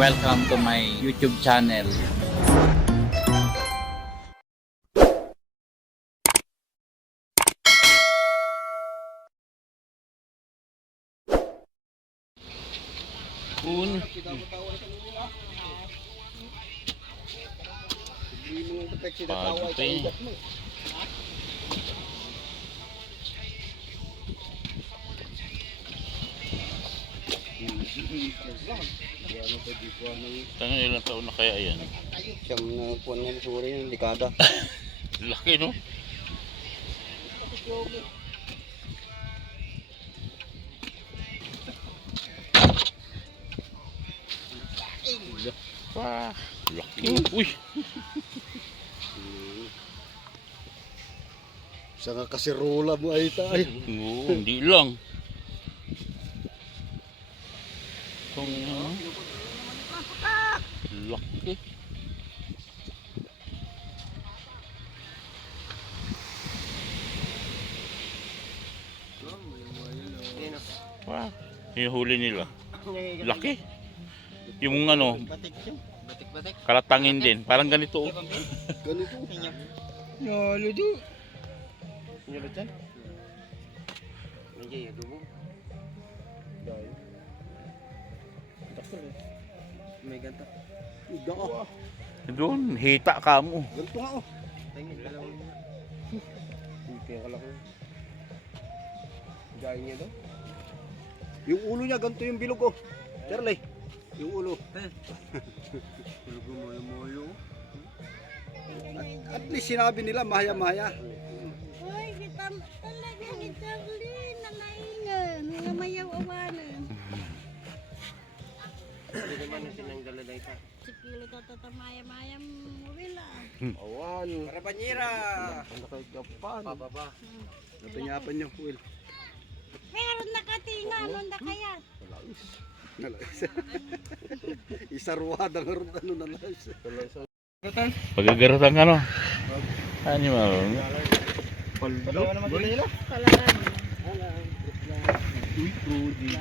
welcome to my YouTube channel. Tangan ilang taon na kaya yan? Siyam na puwan nga siguro yung dekada. Laki, no? Wah, laki. Uy! Sa nga kasirola mo ay tayo. Oo, hindi lang. Itong laki. Wah, yung huli nila. Laki. Yung ano, kalatangin din. Parang ganito. Oh. Ganito. Nyalo di. Nyalo dyan. Nandiyan yung dumo. Dahil. May ganta. Uda ka. Doon, hita ka mo. Ganito nga oh. Tingin ka lang. Tingin ka lang. Gaya niya daw. Yung ulo niya, ganito yung bilog oh. Charlie. Yung ulo. Bilog mo yung moyo. At least sinabi nila maya-maya. Uy, kita talaga ni Charlie na naingan, nga mayaw-awanan. Hindi naman na sinangdala na ito. Si Kilo tatamaya-maya mo wala. Awan. Karabanyera. Ang nakagapan. Pababa. Natanyapan niyo, Will. Meron na katingan, nung kaya. Nalayas. Isa ruwad ang ano nalayas. Pagagarutan ka, no? Ano yung mga? Paldo. Boleh lah. Palangan. Uy, Rudy.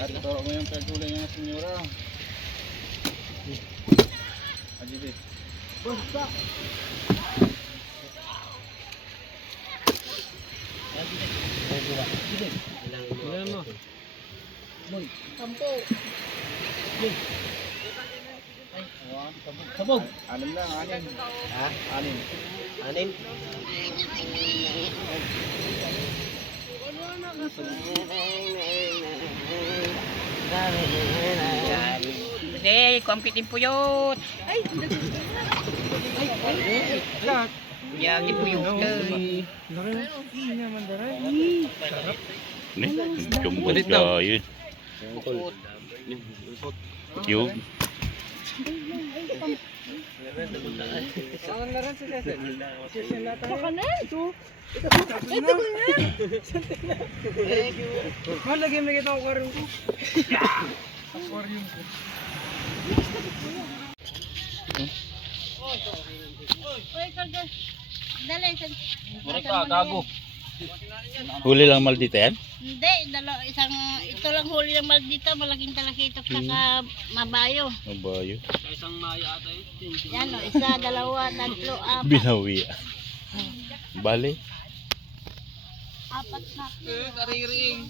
Ito mo yung pagkulay ng senyora. Ajibit. Basta. Ilan mo? Boy, sampo. Sabog. Anim lang, anim. Ha? Anim. Anim? Hindi, kumpitin po yun. Yan, di po yun. Ini, jumbo siya yun. Yung Baka na ito. Malagyan na kita aquarium ko. Aquarium ko. Uy, kaga. Dali, Gago. huli lang maldita yan? Hindi, ito lang huli ng maldita, malaking talakitok saka mabayo. Mabayo. Yan o, isa, dalawa, tatlo, apat. Binawi. Bale. Apat na. Kariring.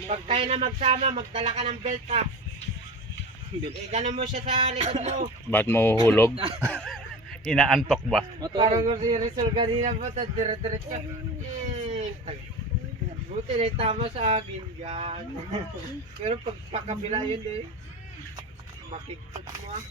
Pag kayo na magsama, magdala ka ng belt ha. Ganun mo siya sa likod mo. Ba't mahuhulog? Inaantok ba? Parang kung si Rizal kanina po, dire-diretso. Buti na tama sa akin, yan. Pero pag pakabila yun eh, makikot mo ah.